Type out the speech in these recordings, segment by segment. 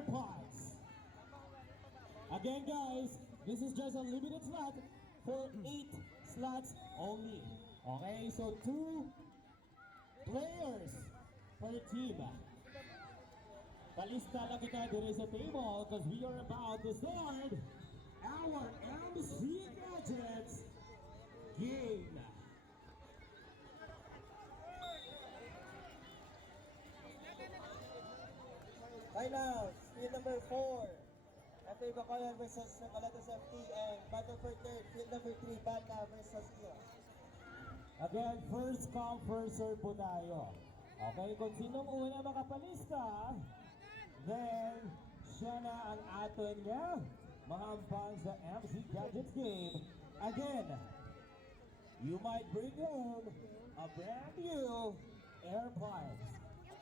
AirPods. Again guys, this is just a limited slot for 8 slots only. Okay, so 2 players per team. Palista na kita dito sa table because we are about to start our MC Gadgets game. Right now, field number 4, FA Bacolod versus Malolos FT, and battle for third, field number 3, Bata versus Iyo. Again, first come, first serve po tayo. Okay, kung sinong una makapalista, then siya na ang aton nga mahampang sa MC Gadgets game. Again, you might bring home a brand new AirPods.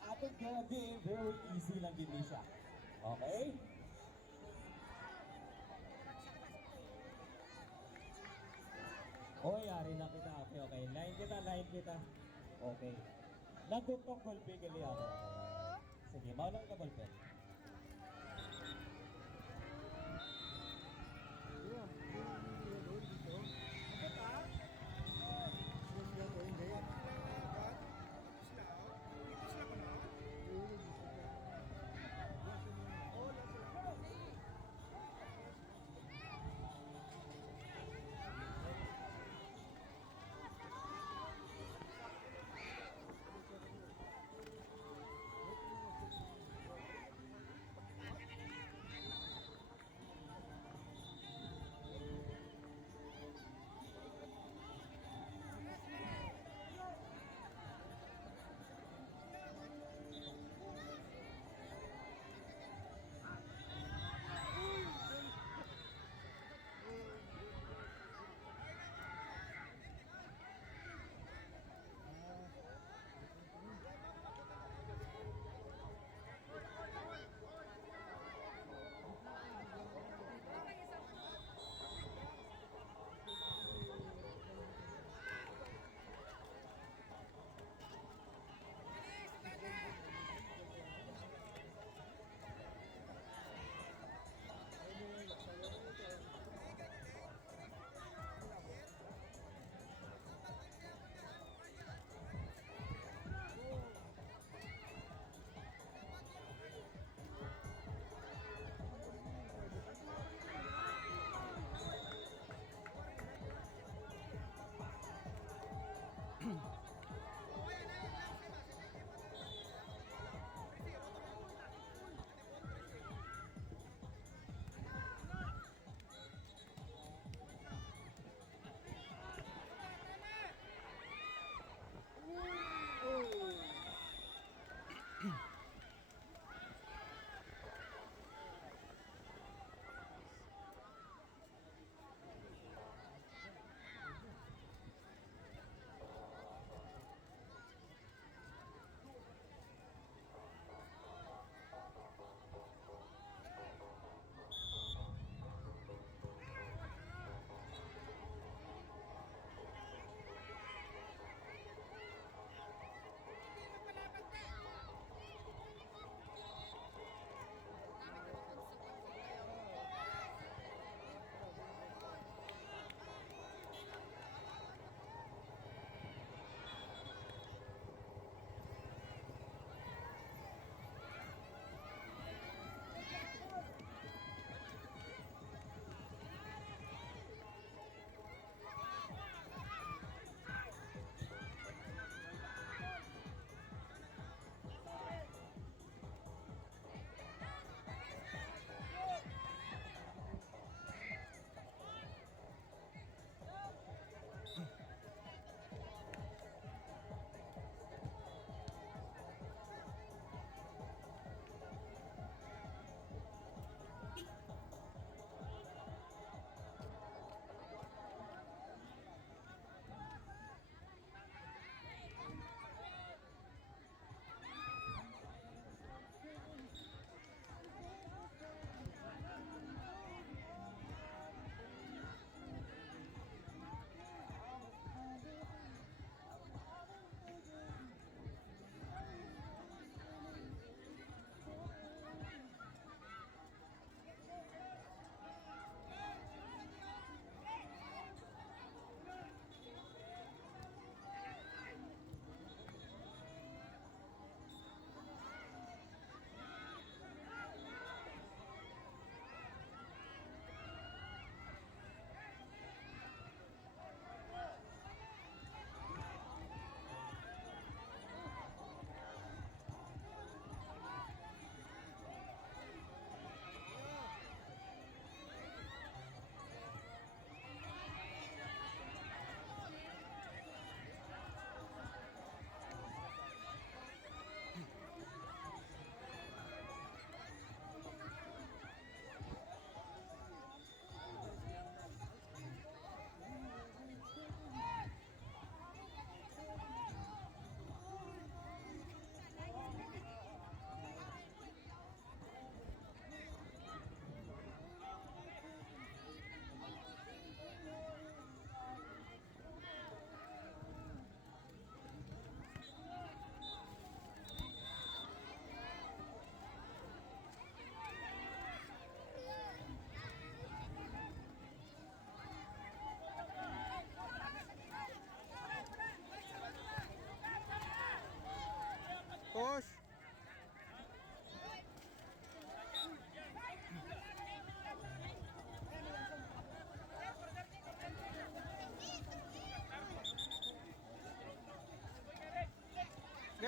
Ating kaya game, very easy lang din siya. Okay? O, yari na kita. Okay, okay. Line kita. Okay. Nagtutok golpe gali ako. Sige, maulang ka golpe.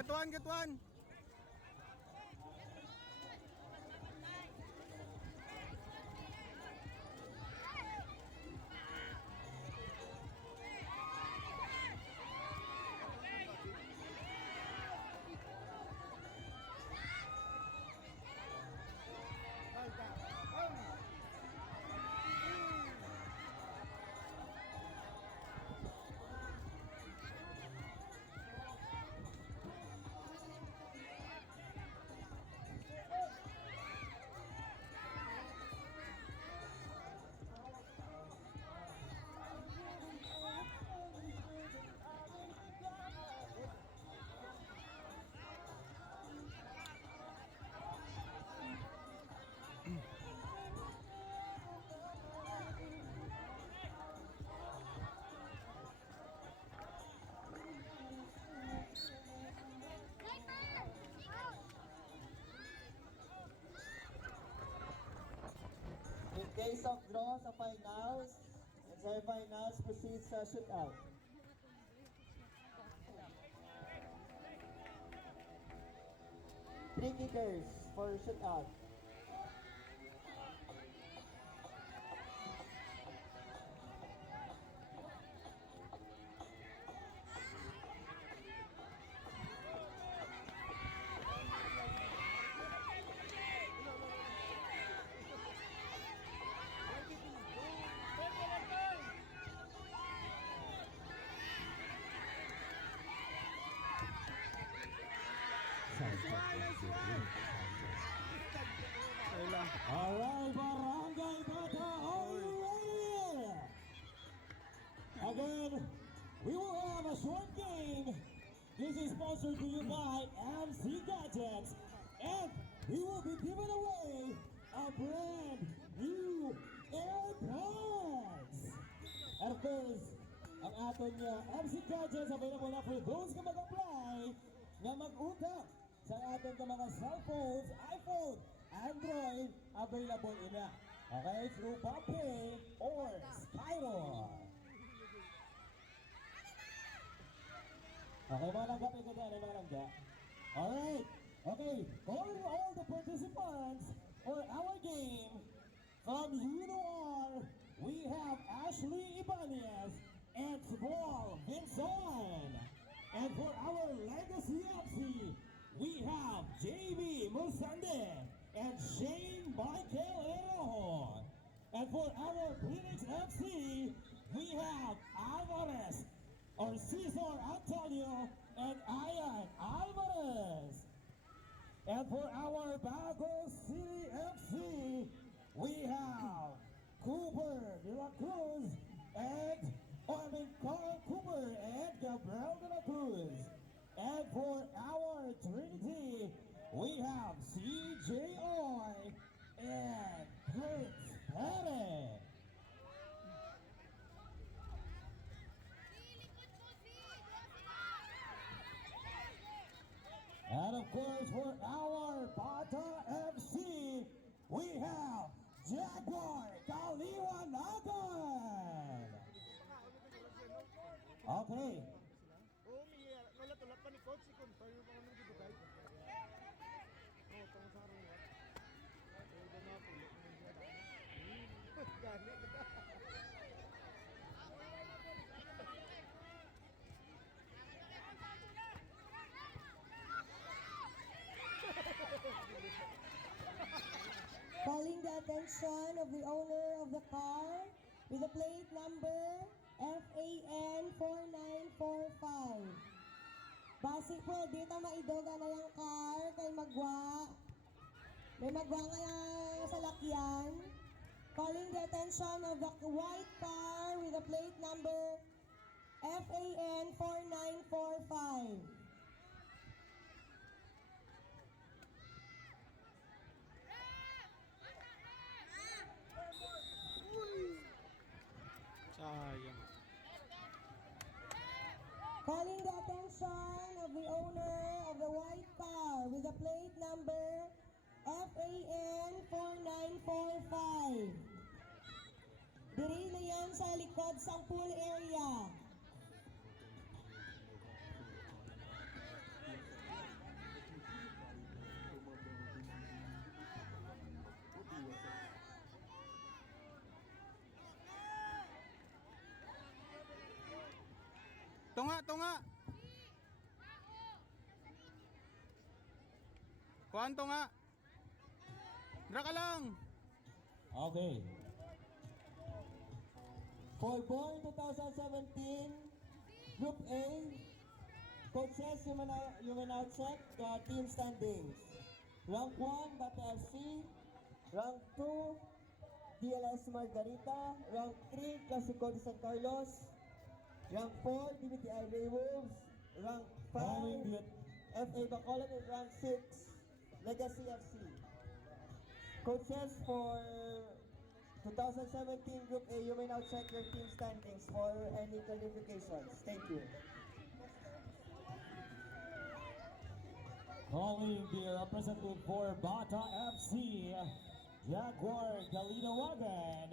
Get one, get one. In case of draw sa finals, and semifinals proceeds sa shootout. Three kickers for shootout. Alright, Barangay Bata, are you ready? Again, we will have a short game. This is sponsored to you by MC Gadgets. And we will be giving away a brand new AirPods. And of course, ang aton niya, MC Gadgets, available na for those na mag-apply na mag-utang sa aton ka mga cellphones, iPhone, Android, available ina. Okay, through Papay or Spyro. Okay, mga langga, may ganda, mga langga. Alright, okay, calling all the participants for our game. From UNOR, we have Ashley Ibanez and Paul Vinson. And for our Legacy FC, we have JB Musande and Shane Michael Eroho. And for our Phoenix FC, we have Alvarez, or Cesar Antonio, and Ian Alvarez. And for our Bago City FC, we have Cooper De La Cruz and Carl Cooper and Gabriel De La Cruz. And for our Trinity, we have CJI and Prince Perez. And of course, for our Bata FC, we have Jaguar Kaliwanagan. Okay. Oh, may nalatulak pa ni Coach si Kuntoy yung mga nang gibutay. Oh, tong sa ron ya. Eh, gana po yung siya daan. Gani. Calling the attention of the owner of the car with the plate number FAN 4945. Basi po, dito maidoga na yung car kay magwa. May magwa nga sa lakyan. Calling the attention of the white car with the plate number FAN 4945. Sayang. Calling the attention of the owner of the white car with the plate number FAN 4945. Diri na yan sa likod sa pool area. Tunga. Kuhan tunga. Dra ka lang. Okay. For Born 2017, Group A, coaches, you may now check the team standings. Rank 1, Bata FC. Rank 2, DLS Margarita. Rank 3, Clasico de San Carlos. Rank 4, DBTI Ray Wolves. Rank 5, FA Bacolod. And rank 6, Legacy FC. Coaches for 2017 Group A, you may now check your team standings for any qualifications. Thank you. Calling the representative for Bata FC, Jaguar Galinawagan.